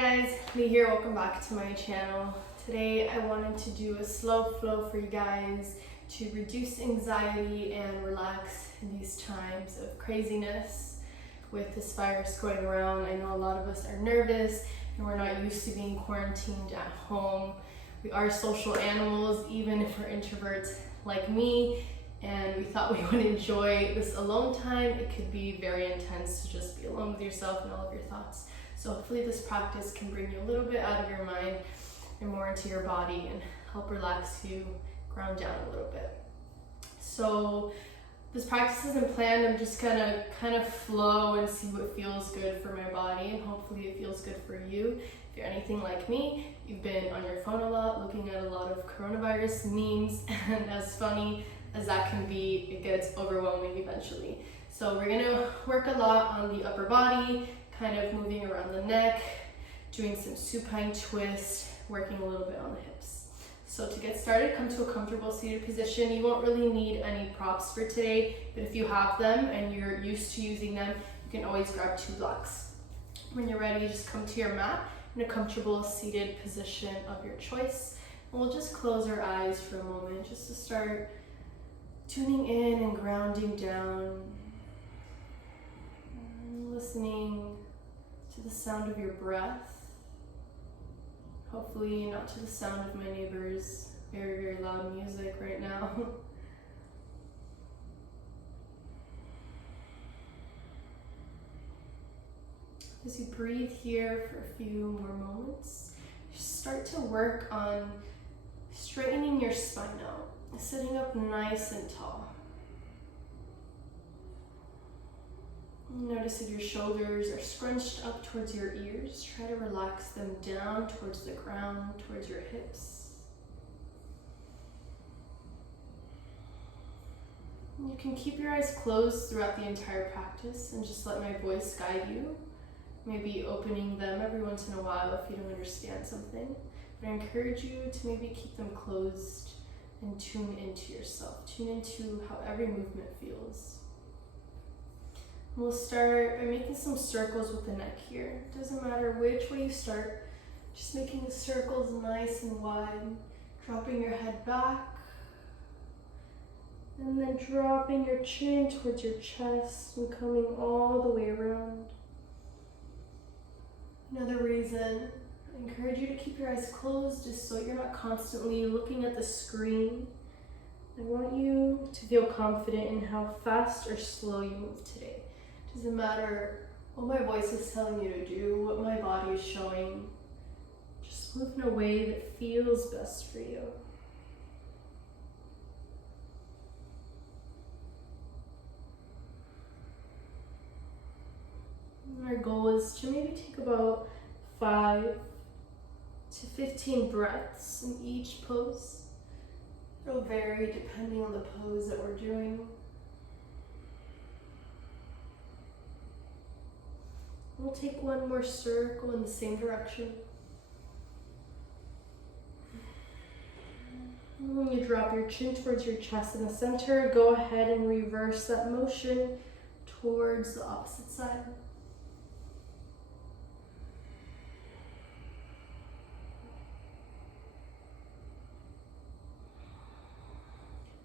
guys, Lee here. Welcome back to my channel. Today I wanted to do a slow flow for you guys to reduce anxiety and relax in these times of craziness with this virus going around. I know a lot of us are nervous and we're not used to being quarantined at home. We are social animals, even if we're introverts like me, and we thought we would enjoy this alone time. It could be very intense to just be alone with yourself and all of your thoughts. So hopefully this practice can bring you a little bit out of your mind and more into your body and help relax you, ground down a little bit. So this practice isn't planned. I'm just gonna kind of flow and see what feels good for my body, and hopefully it feels good for you. If you're anything like me, you've been on your phone a lot, looking at a lot of coronavirus memes, and as funny as that can be, it gets overwhelming eventually. So we're gonna work a lot on the upper body, kind of moving around the neck, doing some supine twist, working a little bit on the hips. So to get started, come to a comfortable seated position. You won't really need any props for today, but if you have them and you're used to using them, you can always grab 2 blocks. When you're ready, just come to your mat in a comfortable seated position of your choice. And we'll just close our eyes for a moment just to start tuning in and grounding down, and listening to the sound of your breath. Hopefully not to the sound of my neighbor's very, very loud music right now. As you breathe here for a few more moments, just start to work on straightening your spine out, sitting up nice and tall. Notice if your shoulders are scrunched up towards your ears. Try to relax them down towards the ground, towards your hips. You can keep your eyes closed throughout the entire practice and just let my voice guide you. Maybe opening them every once in a while if you don't understand something. But I encourage you to maybe keep them closed and tune into yourself. Tune into how every movement feels. We'll start by making some circles with the neck here. Doesn't matter which way you start, just making the circles nice and wide, dropping your head back, and then dropping your chin towards your chest and coming all the way around. Another reason I encourage you to keep your eyes closed just so you're not constantly looking at the screen. I want you to feel confident in how fast or slow you move today. Doesn't matter what my voice is telling you to do, what my body is showing. Just move in a way that feels best for you. And our goal is to maybe take about 5 to 15 breaths in each pose. It'll vary depending on the pose that we're doing. We'll take one more circle in the same direction. And when you drop your chin towards your chest in the center, go ahead and reverse that motion towards the opposite side.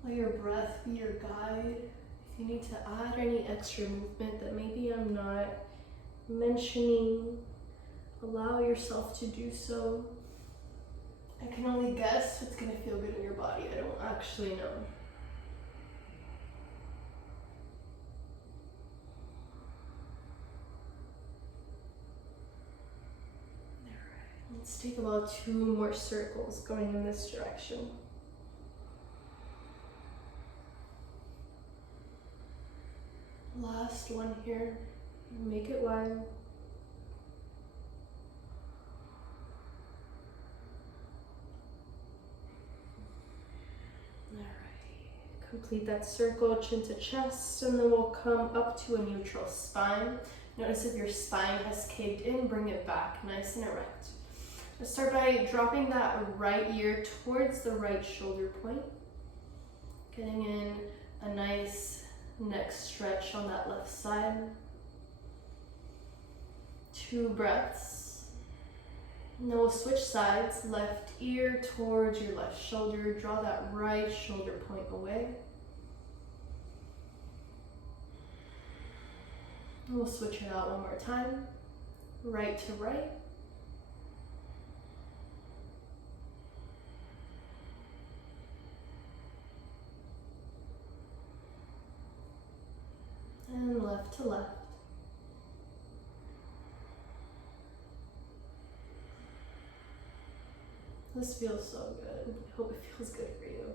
Let your breath be your guide. If you need to add any extra movement that maybe I'm not mentioning, allow yourself to do so. I can only guess what's going to feel good in your body. I don't actually know. Alright, let's take about 2 more circles going in this direction. Last one here. Make it wide. Alright, complete that circle, chin to chest, and then we'll come up to a neutral spine. Notice if your spine has caved in, bring it back nice and erect. Let's start by dropping that right ear towards the right shoulder point. Getting in a nice neck stretch on that left side. 2 breaths. And then we'll switch sides, left ear towards your left shoulder. Draw that right shoulder point away. And we'll switch it out one more time. Right to right. And left to left. This feels so good. I hope it feels good for you.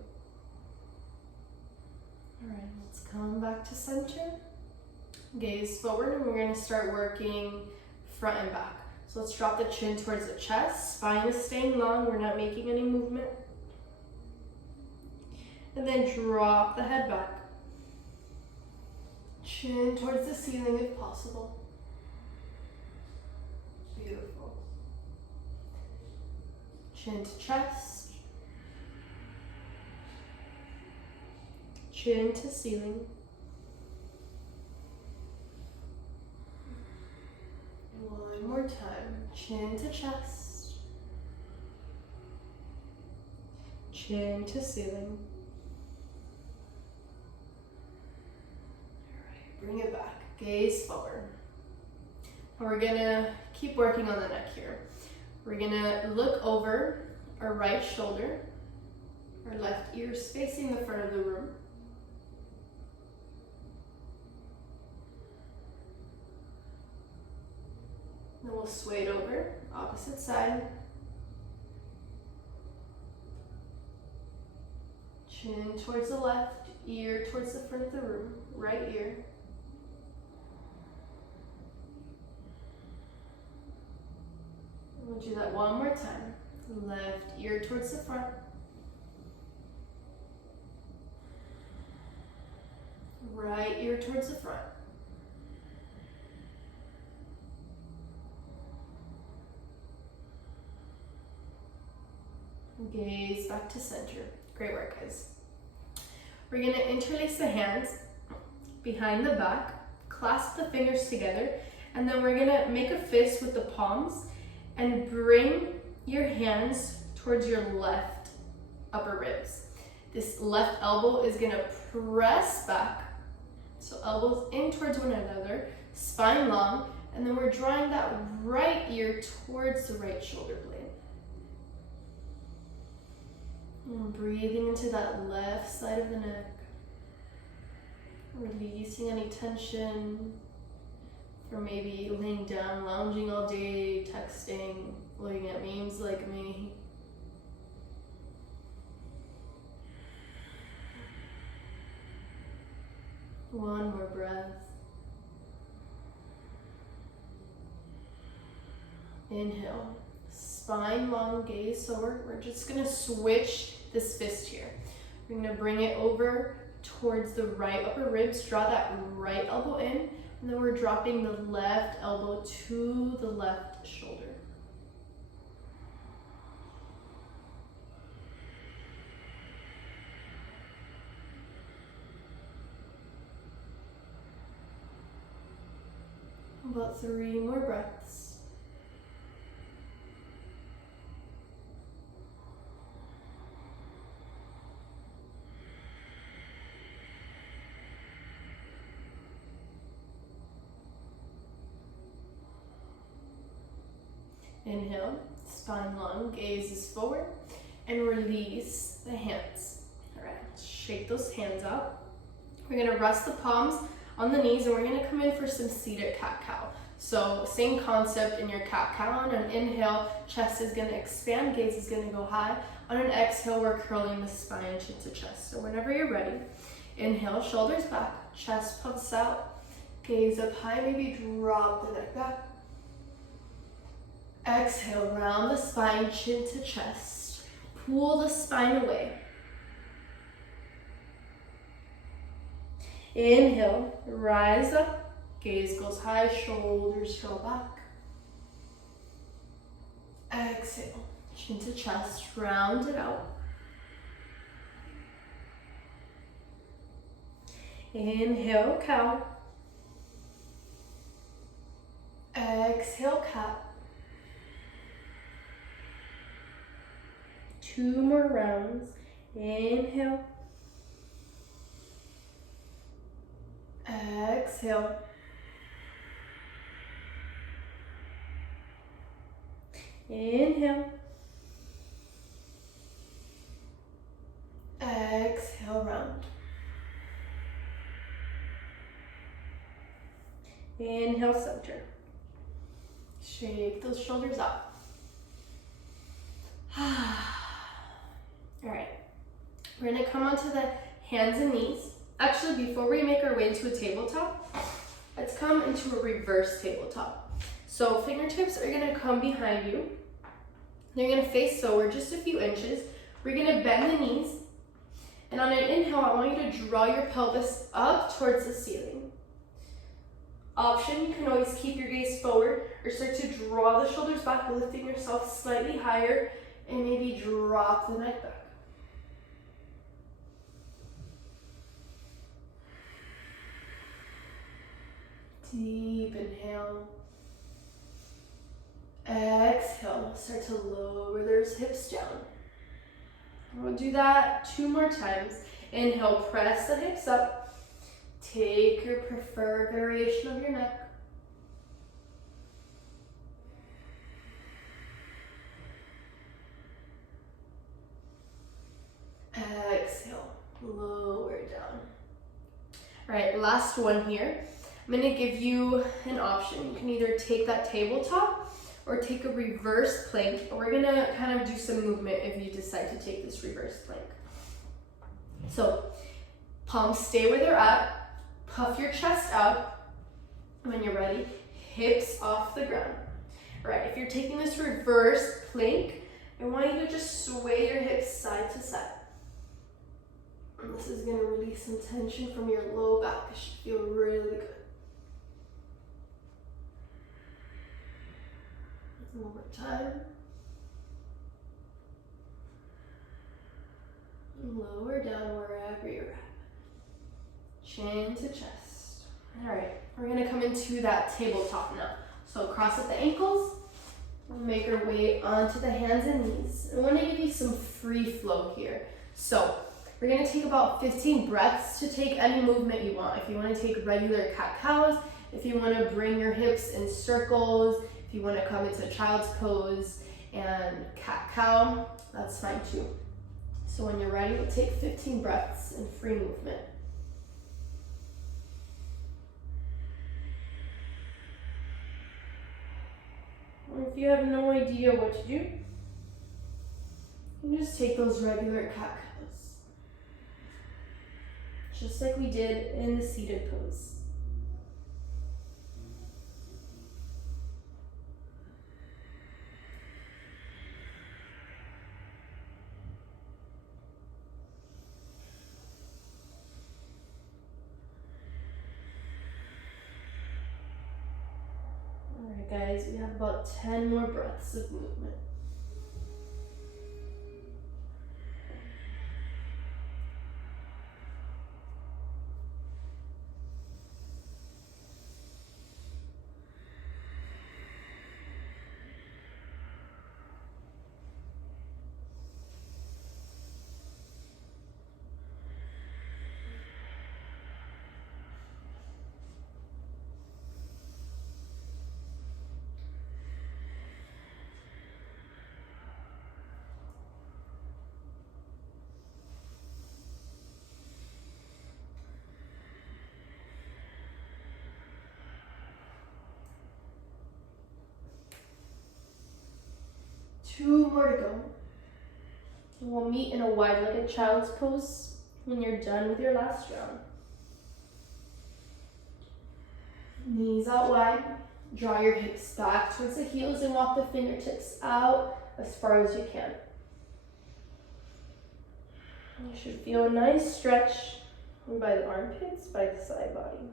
All right, let's come back to center. Gaze forward, and we're going to start working front and back. So let's drop the chin towards the chest. Spine is staying long. We're not making any movement. And then drop the head back. Chin towards the ceiling if possible. Beautiful. Chin to chest. Chin to ceiling. One more time. Chin to chest. Chin to ceiling. Bring it back, gaze forward. And we're gonna keep working on the neck here. We're gonna look over our right shoulder, our left ear is facing the front of the room. Then we'll sway it over, opposite side. Chin towards the left, ear towards the front of the room, right ear. We'll do that one more time. Left ear towards the front. Right ear towards the front. Gaze back to center. Great work, guys. We're gonna interlace the hands behind the back, clasp the fingers together, and then we're gonna make a fist with the palms and bring your hands towards your left upper ribs. This left elbow is gonna press back. So elbows in towards one another, spine long, and then we're drawing that right ear towards the right shoulder blade. And breathing into that left side of the neck. Releasing any tension from maybe laying down, lounging all day, texting, looking at memes like me. One more breath. Inhale. Spine long, gaze. So we're just gonna switch this fist here. We're gonna bring it over towards the right upper ribs. Draw that right elbow in, and then we're dropping the left elbow to the left shoulder. About 3 more breaths. Inhale, spine long, gaze is forward, and release the hands. All right, let's shake those hands out. We're gonna rest the palms on the knees, and we're gonna come in for some seated cat-cow. So same concept in your cat-cow. On an inhale, chest is gonna expand, gaze is gonna go high. On an exhale, we're curling the spine chin to chest. So whenever you're ready, inhale, shoulders back, chest puffs out, gaze up high, maybe drop the neck back. Exhale, round the spine, chin to chest. Pull the spine away. Inhale, rise up, gaze goes high, shoulders go back. Exhale, chin to chest, round it out. Inhale, cow. Exhale, cat. 2 more rounds. Inhale. Exhale. Inhale. Exhale, round. Inhale, center. Shake those shoulders up. All right. We're gonna come onto the hands and knees. Actually, before we make our way to a tabletop, let's come into a reverse tabletop. So fingertips are gonna come behind you. They're gonna face forward just a few inches. We're gonna bend the knees. And on an inhale, I want you to draw your pelvis up towards the ceiling. Option, you can always keep your gaze forward or start to draw the shoulders back, lifting yourself slightly higher, and maybe drop the neck back. Deep inhale. Exhale, start to lower those hips down. We'll do that 2 more times. Inhale, press the hips up. Take your preferred variation of your neck. Exhale, lower down. All right, last one here. I'm gonna give you an option. You can either take that tabletop or take a reverse plank. We're gonna kind of do some movement if you decide to take this reverse plank. So palms stay where they're at, puff your chest out. When you're ready, hips off the ground. All right, if you're taking this reverse plank, I want you to just sway your hips side to side. And this is gonna release some tension from your low back. It should feel really good. One more time. Lower down wherever you're at. Chin to chest. All right, we're gonna come into that tabletop now. So cross at the ankles. We'll make our way onto the hands and knees. I wanna give you some free flow here. So we're gonna take about 15 breaths to take any movement you want. If you wanna take regular cat-cows, if you wanna bring your hips in circles, if you want to come into child's pose and cat-cow, that's fine too. So when you're ready, we'll take 15 breaths in free movement. And if you have no idea what to do, you can just take those regular cat-cows. Just like we did in the seated pose. Alright guys, we have about 10 more breaths of movement. Two more to go. And we'll meet in a wide-legged child's pose when you're done with your last round. Knees out wide. Draw your hips back towards the heels and walk the fingertips out as far as you can. You should feel a nice stretch by the armpits, by the side body.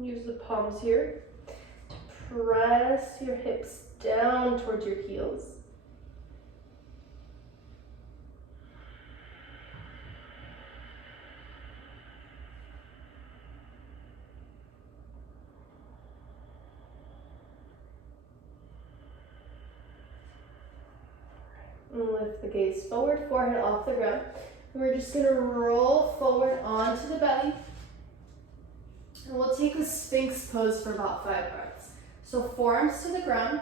Use the palms here to press your hips down towards your heels. And lift the gaze forward, forehead off the ground. And we're just gonna roll forward onto the belly. And we'll take a Sphinx pose for about 5 breaths. So forearms to the ground.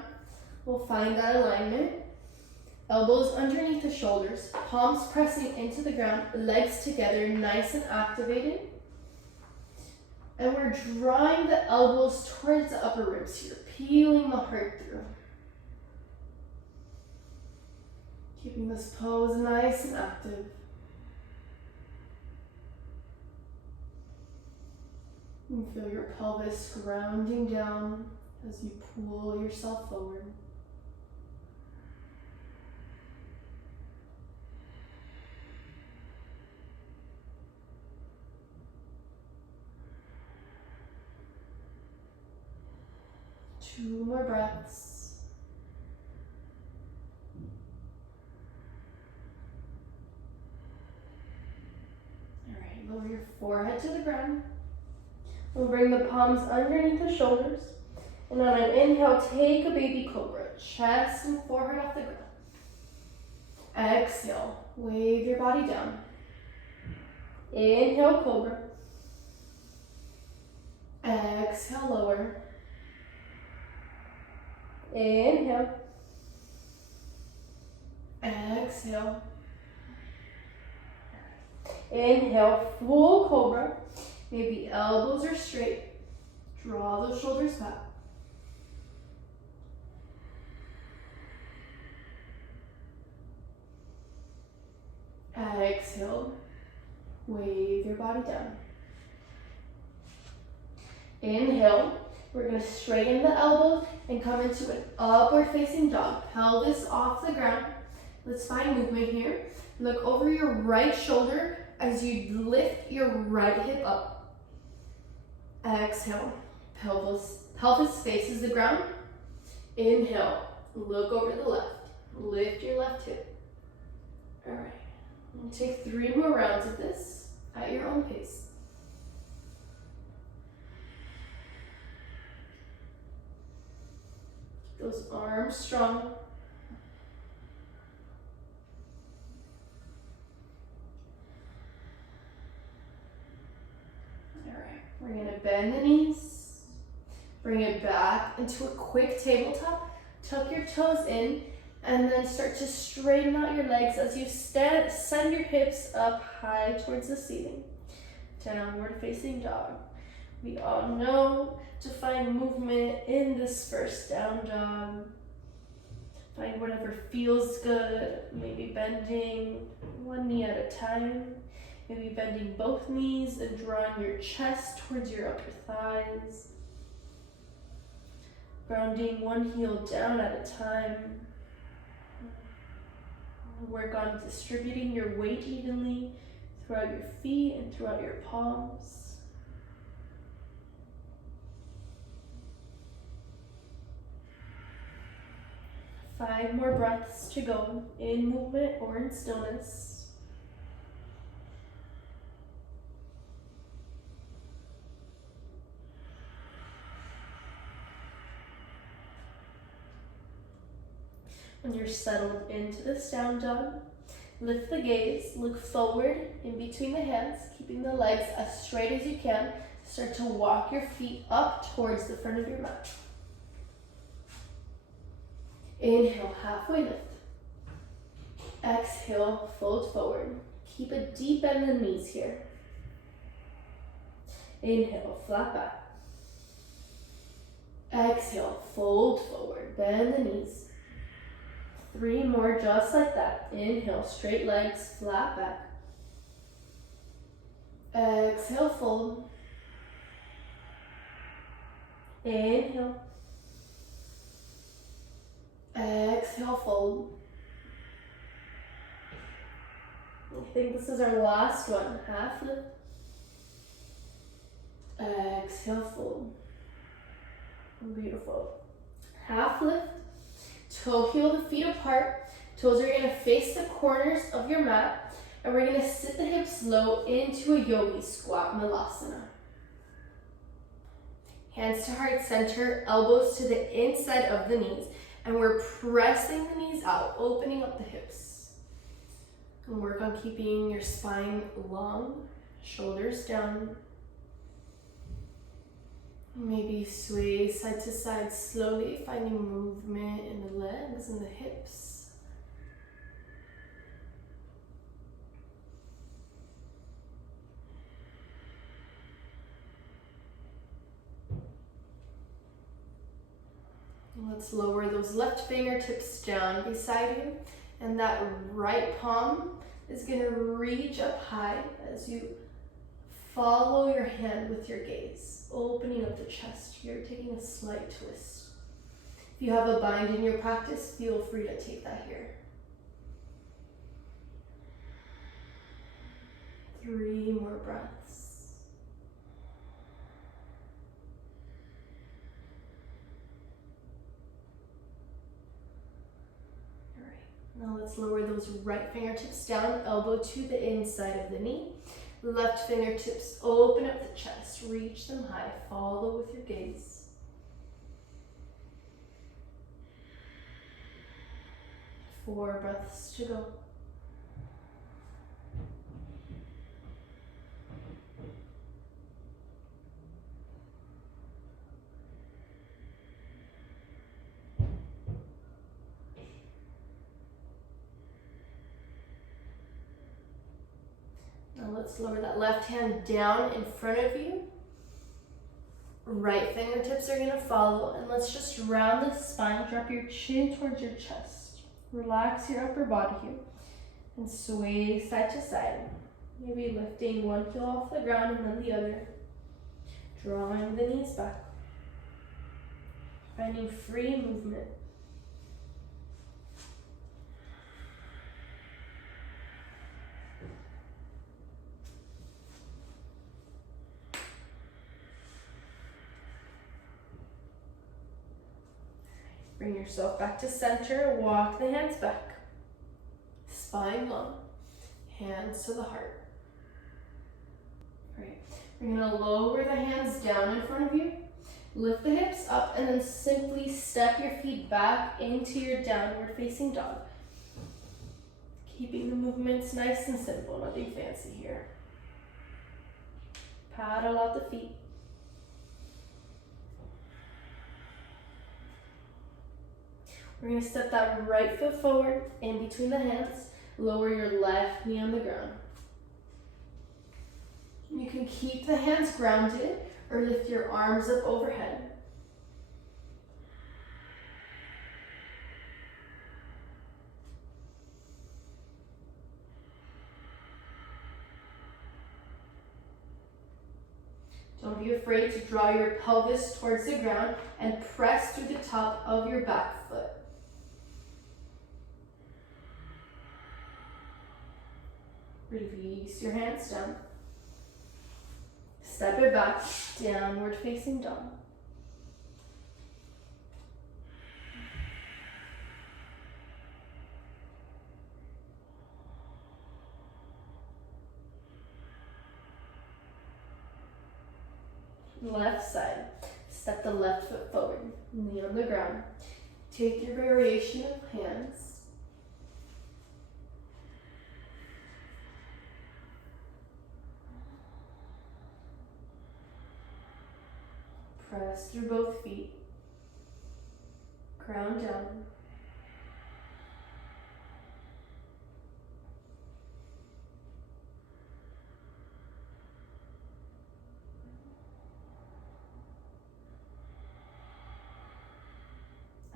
We'll find that alignment. Elbows underneath the shoulders, palms pressing into the ground, legs together, nice and activated. And we're drawing the elbows towards the upper ribs here, peeling the heart through. Keeping this pose nice and active. And feel your pelvis grounding down as you pull yourself forward. Two more breaths. All right, lower your forehead to the ground. We'll bring the palms underneath the shoulders. And on an inhale, take a baby cobra. Chest and forehead off the ground. Exhale, wave your body down. Inhale, cobra. Exhale, lower. Inhale. Exhale. Inhale, full cobra. Maybe elbows are straight. Draw those shoulders back. Exhale. Wave your body down. Inhale. We're going to straighten the elbows and come into an upward facing dog. Pelvis off the ground. Let's find movement here. Look over your right shoulder as you lift your right hip up. Exhale. Pelvis faces the ground. Inhale. Look over the left. Lift your left hip. All right. We'll take 3 more rounds of this at your own pace. Those arms strong. All right, we're gonna bend the knees, bring it back into a quick tabletop, tuck your toes in, and then start to straighten out your legs as you send your hips up high towards the ceiling. Downward facing dog. We all know to find movement in this first down dog. Find whatever feels good. Maybe bending one knee at a time. Maybe bending both knees and drawing your chest towards your upper thighs. Grounding one heel down at a time. Work on distributing your weight evenly throughout your feet and throughout your palms. 5 more breaths to go in movement or in stillness. When you're settled into this down dog, lift the gaze, look forward in between the hands, keeping the legs as straight as you can. Start to walk your feet up towards the front of your mat. Inhale, halfway lift. Exhale, fold forward. Keep a deep bend in the knees here. Inhale, flat back. Exhale, fold forward, bend the knees. 3 more just like that. Inhale, straight legs, flat back. Exhale, fold. Inhale. Exhale, fold. I think this is our last one. Half lift. Exhale, fold. Beautiful. Half lift. Toe heel the feet apart. Toes are gonna face the corners of your mat. And we're gonna sit the hips low into a yogi squat malasana. Hands to heart center, elbows to the inside of the knees. And we're pressing the knees out, opening up the hips. And work on keeping your spine long, shoulders down. Maybe sway side to side slowly, finding movement in the legs and the hips. And let's lower those left fingertips down beside you. And that right palm is going to reach up high as you follow your hand with your gaze, opening up the chest here, taking a slight twist. If you have a bind in your practice, feel free to take that here. 3 more breaths. All right, now let's lower those right fingertips down, elbow to the inside of the knee. Left fingertips open up the chest, reach them high, follow with your gaze. 4 breaths to go. Now let's lower that left hand down in front of you. Right fingertips are gonna follow, and let's just round the spine, drop your chin towards your chest. Relax your upper body here, and sway side to side. Maybe lifting one heel off the ground and then the other. Drawing the knees back. Finding free movement. Bring yourself back to center, walk the hands back. Spine long, hands to the heart. Great. We're gonna lower the hands down in front of you, lift the hips up, and then simply step your feet back into your downward facing dog. Keeping the movements nice and simple, nothing fancy here. Paddle out the feet. We're going to step that right foot forward in between the hands. Lower your left knee on the ground. You can keep the hands grounded or lift your arms up overhead. Don't be afraid to draw your pelvis towards the ground and press through the top of your back foot. Release your hands down. Step it back, downward facing dog. Left side, step the left foot forward, knee on the ground. Take your variation of hands. Press through both feet. Ground down.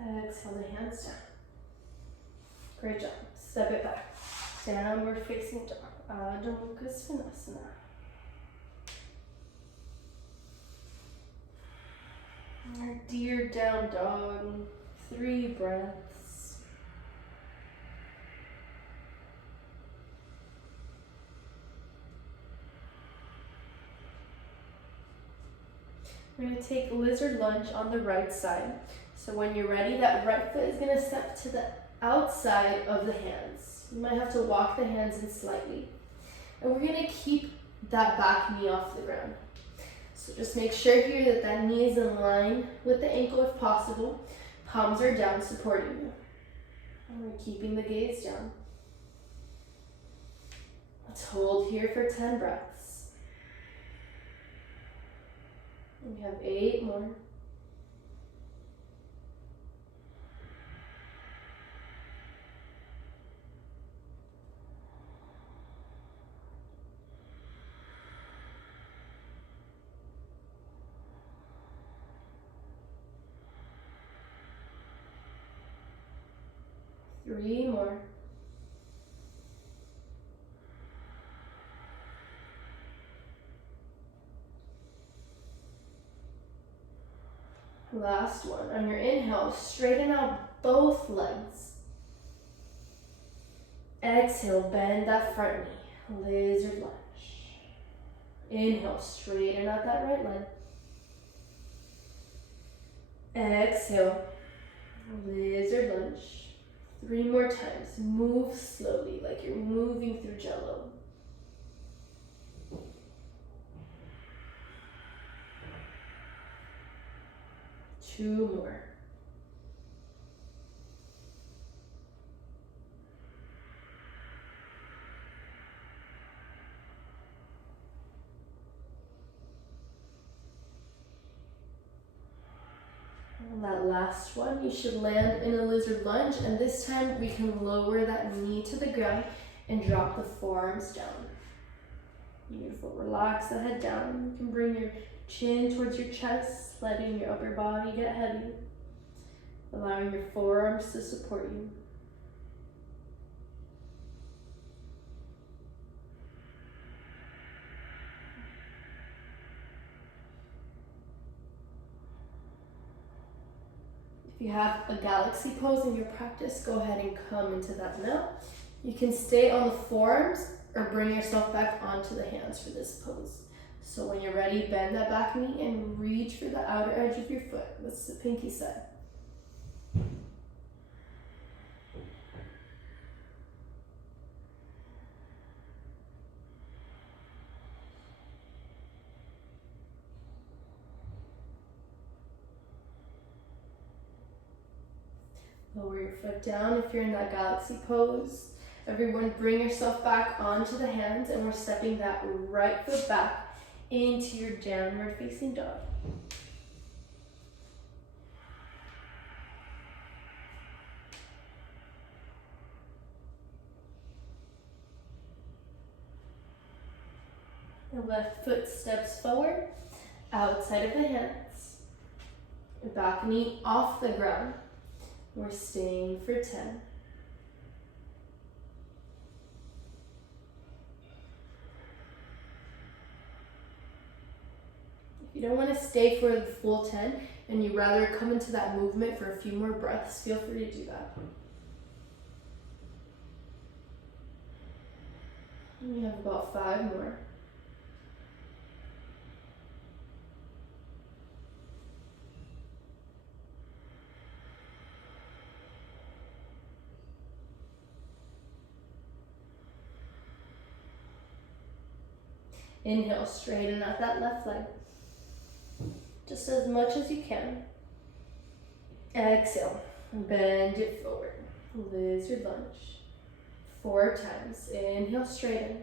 Exhale the hands down. Great job. Step it back. Downward facing dog. Adho Mukha Svanasana. Our deer down dog. 3 breaths. We're going to take lizard lunge on the right side. So when you're ready, that right foot is going to step to the outside of the hands. You might have to walk the hands in slightly. And we're going to keep that back knee off the ground. So just make sure here that that knee is in line with the ankle if possible. Palms are down, supporting you. And we're keeping the gaze down. Let's hold here for 10 breaths. We have 8 more. Three more. Last one. On your inhale, straighten out both legs. Exhale, bend that front knee. Lizard lunge. Inhale, straighten out that right leg. Exhale, lizard lunge. 3 more times. Move slowly, like you're moving through jello. Two more. And that last one, you should land in a lizard lunge, and this time we can lower that knee to the ground and drop the forearms down. Beautiful. Relax the head down. You can bring your chin towards your chest, letting your upper body get heavy, allowing your forearms to support you. If you have a galaxy pose in your practice, go ahead and come into that now. You can stay on the forearms or bring yourself back onto the hands for this pose. So when you're ready, bend that back knee and reach for the outer edge of your foot. That's the pinky side. Lower your foot down if you're in that galaxy pose. Everyone bring yourself back onto the hands, and we're stepping that right foot back into your downward facing dog. The left foot steps forward, outside of the hands. Back knee off the ground. We're staying for 10. If you don't want to stay for the full 10 and you rather come into that movement for a few more breaths, feel free to do that. And we have about 5 more. Inhale, straighten out that left leg. Just as much as you can. Exhale, bend it forward. Lizard lunge. 4 times. Inhale, straighten.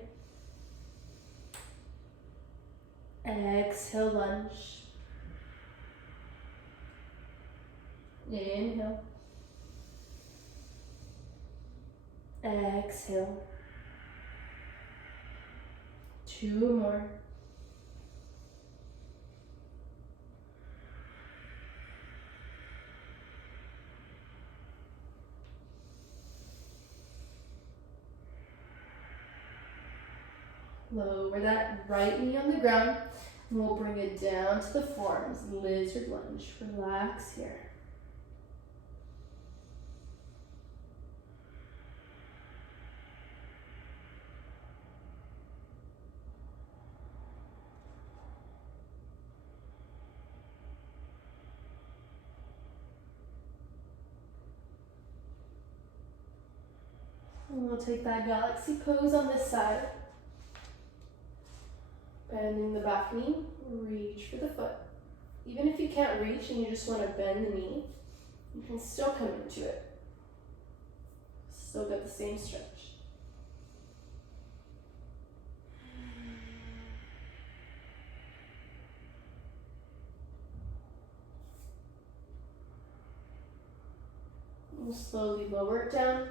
Exhale, lunge. Inhale. Exhale. 2 more. Lower that right knee on the ground, and we'll bring it down to the forearms. Lizard lunge. Relax here. And we'll take that galaxy pose on this side. Bending the back knee, reach for the foot. Even if you can't reach and you just want to bend the knee, you can still come into it. Still get the same stretch. We'll slowly lower it down,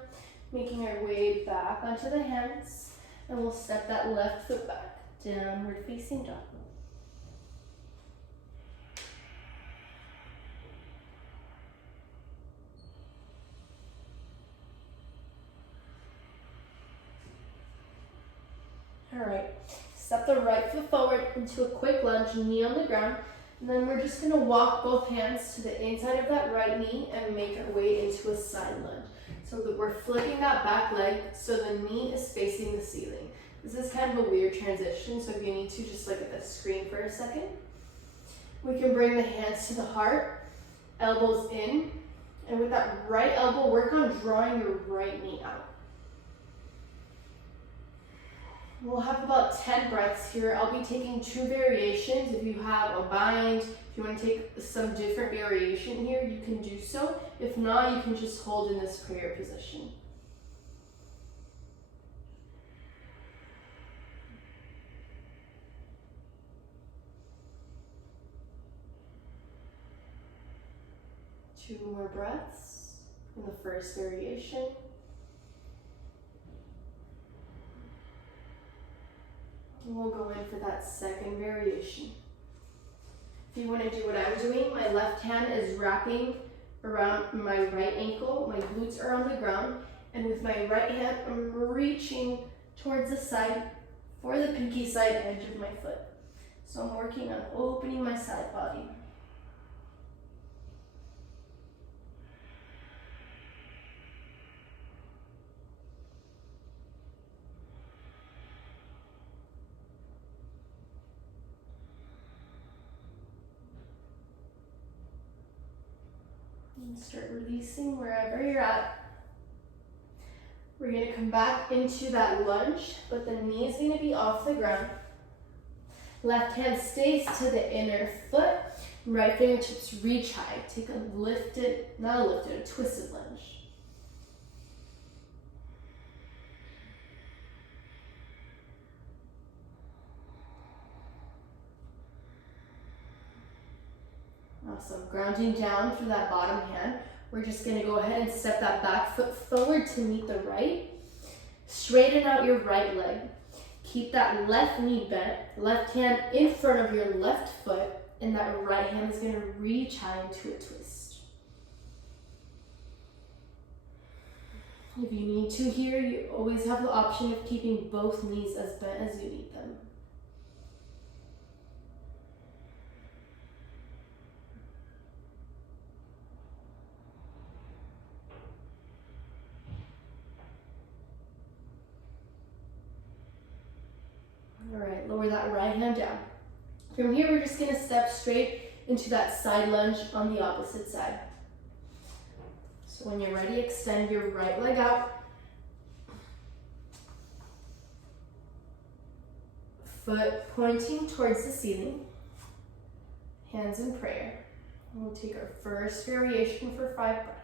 making our way back onto the hands, and we'll step that left foot back, downward facing dog. All right, step the right foot forward into a quick lunge, knee on the ground, and then we're just gonna walk both hands to the inside of that right knee and make our way into a side lunge. So that we're flipping that back leg so the knee is facing the ceiling. This is kind of a weird transition, so if you need to, just look at the screen for a second. We can bring the hands to the heart, elbows in, and with that right elbow, work on drawing your right knee out. We'll have about 10 breaths here. I'll be taking 2 variations. If you have a bind, if you want to take some different variation here, you can do so. If not, you can just hold in this prayer position. Two more breaths in the first variation. And we'll go in for that second variation. If you want to do what I'm doing, my left hand is wrapping around my right ankle, my glutes are on the ground, and with my right hand, I'm reaching towards the side for the pinky side edge of my foot. So I'm working on opening my side body. And start releasing wherever you're at. We're going to come back into that lunge, but the knee is going to be off the ground. Left hand stays to the inner foot. Right fingertips reach high. Take a lifted, not a lifted, a twisted lunge. Awesome. Grounding down through that bottom hand. We're just going to go ahead and step that back foot forward to meet the right. Straighten out your right leg. Keep that left knee bent. Left hand in front of your left foot. And that right hand is going to reach high into a twist. If you need to here, you always have the option of keeping both knees as bent as you need them. All right, lower that right hand down. From here, we're just gonna step straight into that side lunge on the opposite side. So when you're ready, extend your right leg out. Foot pointing towards the ceiling. Hands in prayer. And we'll take our first variation for 5 breaths.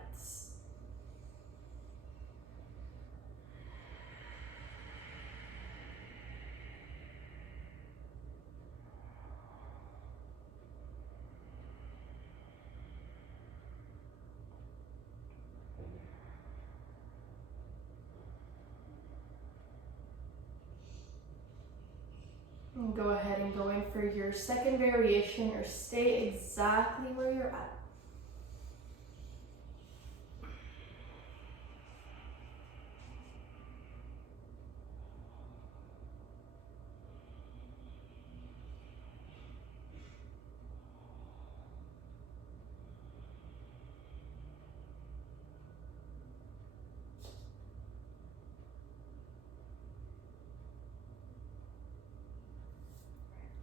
And go ahead and go in for your second variation, or stay exactly where you're at.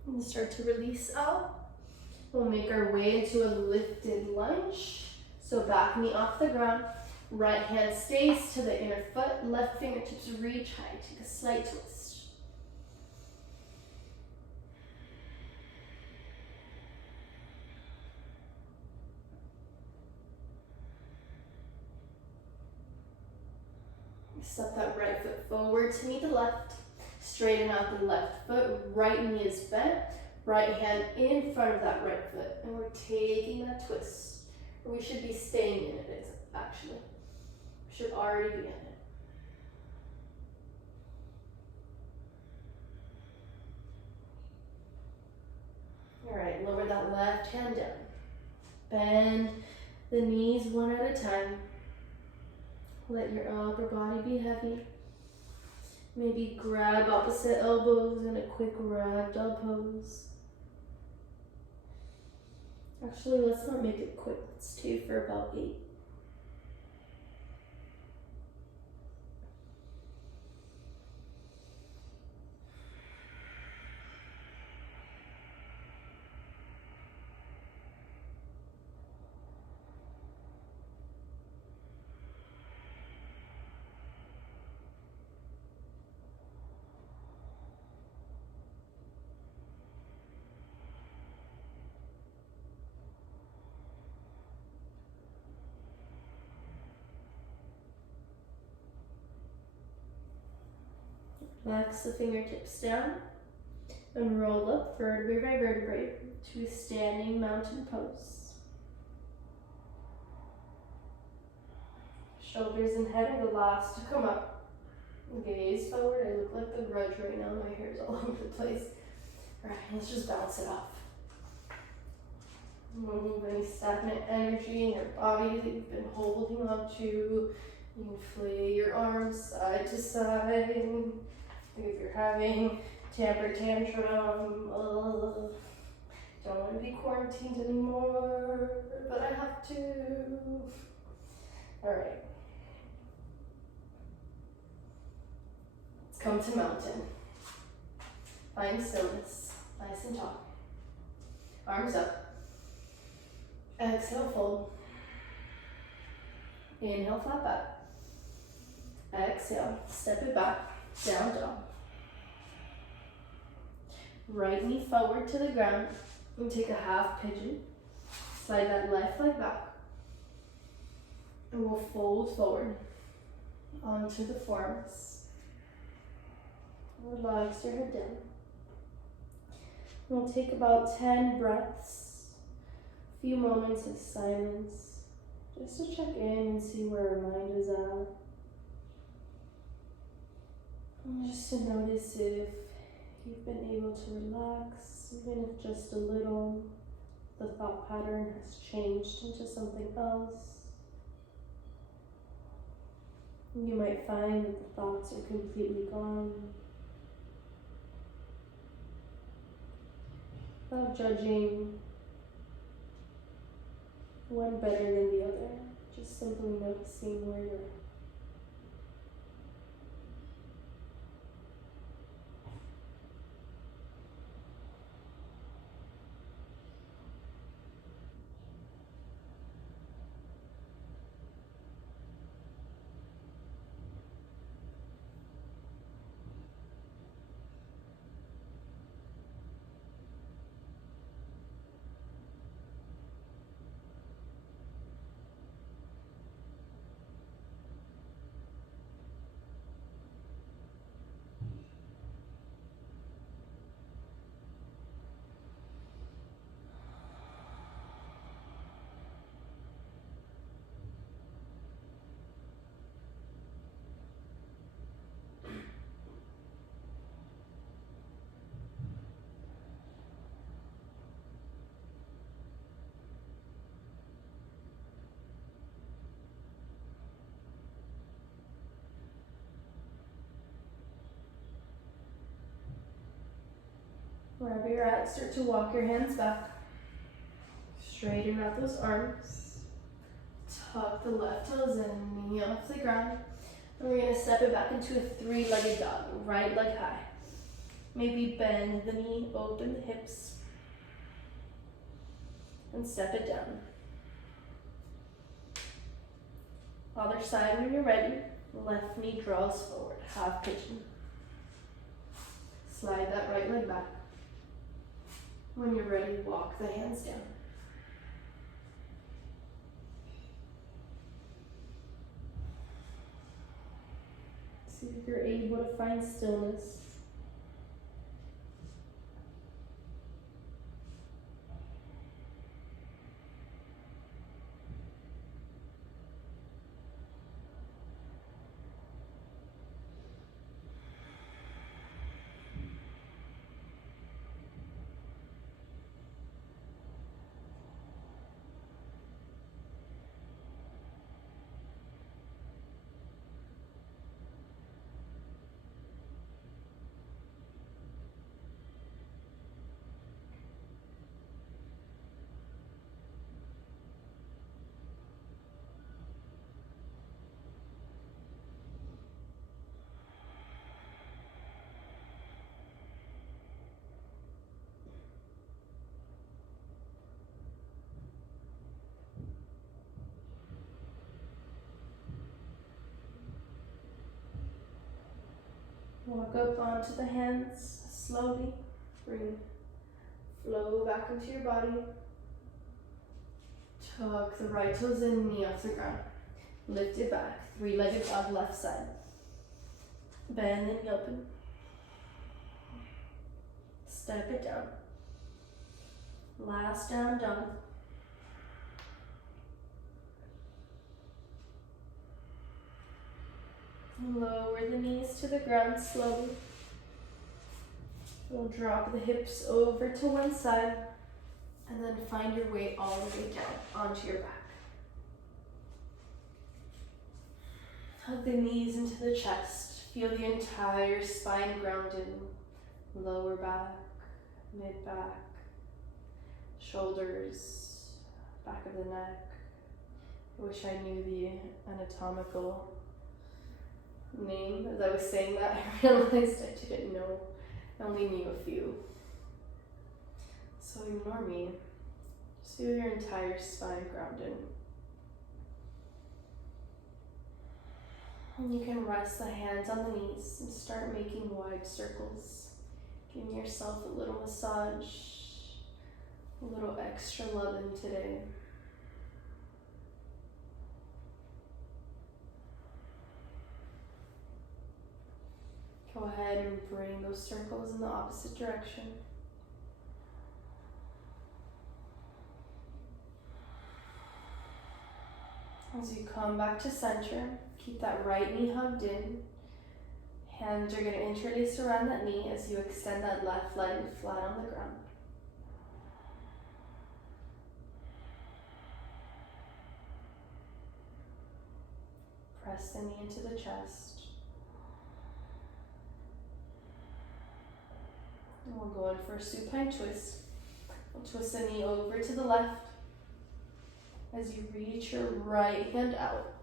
And start to release out. We'll make our way into a lifted lunge. So back knee off the ground. Right hand stays to the inner foot, left fingertips reach high, take a slight twist. Step that right foot forward to meet the left. Straighten out the left foot, right knee is bent, right hand in front of that right foot. And we're taking that twist. Or we should be staying in it, actually. We should already be in it. All right, lower that left hand down. Bend the knees one at a time. Let your upper body be heavy. Maybe grab opposite elbows in a quick ragdoll pose. Actually, let's not make it quick. Let's stay for about 8. Relax the fingertips down and roll up vertebrae by vertebrae to a standing mountain pose. Shoulders and head are the last to come up. Gaze forward. I look like the Grudge right now. My hair's all over the place. Alright, let's just bounce it off. Remove any stagnant energy in your body that you've been holding on to. You can flail your arms side to side. If you're having temper tantrum, don't want to be quarantined anymore, but I have to. All right. Let's come to mountain. Find stillness, nice and tall. Arms up. Exhale, fold. Inhale, flat back. Exhale, step it back. Down dog. Right knee forward to the ground and take a half pigeon. Slide that left leg back. And we'll fold forward onto the forearms. Relax your head down. We'll take about 10 breaths, a few moments of silence, just to check in and see where our mind is at. And just to notice if you've been able to relax, even if just a little, the thought pattern has changed into something else. You might find that the thoughts are completely gone. Without judging one better than the other, just simply noticing where you're at. Wherever you're at, start to walk your hands back. Straighten out those arms. Tuck the left toes in, knee off the ground. And we're going to step it back into a 3-legged dog, right leg high. Maybe bend the knee, open the hips, and step it down. Other side when you're ready. Left knee draws forward, half pigeon. Slide that right leg back. When you're ready, walk the hands down. See if you're able to find stillness. Walk up onto the hands slowly. Bring flow back into your body. Tuck the right toes in, knee off the ground. Lift it back. Three-legged dog, left side. Bend and open. Step it down. Last down dog. Lower the knees to the ground slowly. We'll drop the hips over to one side and then find your way all the way down onto your back. Hug the knees into the chest. Feel the entire spine grounded. Lower back, mid back, shoulders, back of the neck. I wish I knew the anatomical name. As I was saying that, I realized I didn't know. I only knew a few. So ignore me. Just feel your entire spine grounded. And you can rest the hands on the knees and start making wide circles. Giving yourself a little massage, a little extra loving today. Go ahead and bring those circles in the opposite direction. As you come back to center, keep that right knee hugged in. Hands are going to interlace around that knee as you extend that left leg flat on the ground. Press the knee into the chest. And we'll go in for a supine twist. We'll twist the knee over to the left as you reach your right hand out.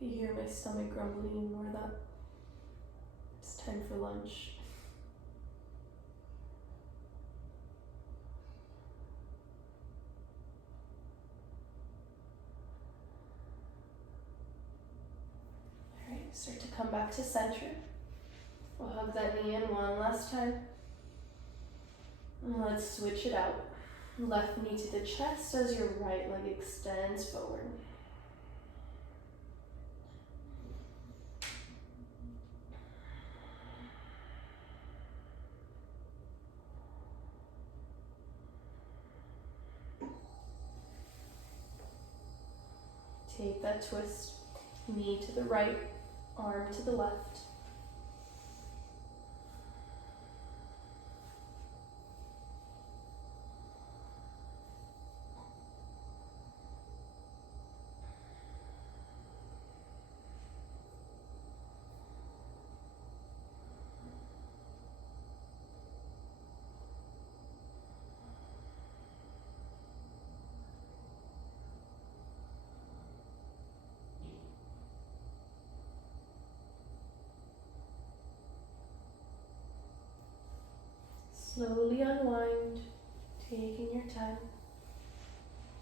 If you hear my stomach grumbling, ignore that. It's time for lunch. Alright, start to come back to center. We'll hug that knee in one last time. And let's switch it out. Left knee to the chest as your right leg extends forward. Take that twist, knee to the right, arm to the left. Slowly unwind, taking your time.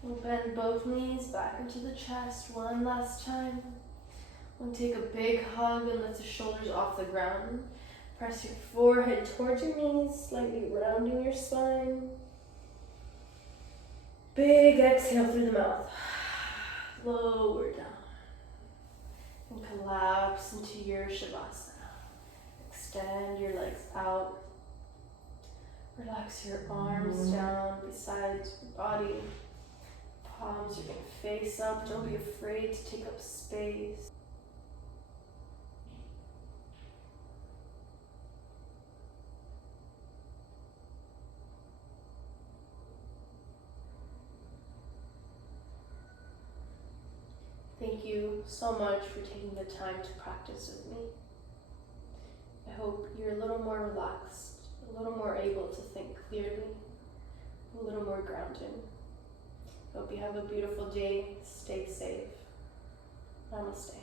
We'll bend both knees back into the chest one last time. We'll take a big hug and lift the shoulders off the ground. Press your forehead towards your knees, slightly rounding your spine. Big exhale through the mouth. Lower down. And collapse into your Shavasana. Extend your legs out. Relax your arms down beside your body. Palms are going to face up. Don't be afraid to take up space. Thank you so much for taking the time to practice with me. I hope you're a little more relaxed, a little more able to think clearly, a little more grounded. Hope you have a beautiful day. Stay safe. Namaste.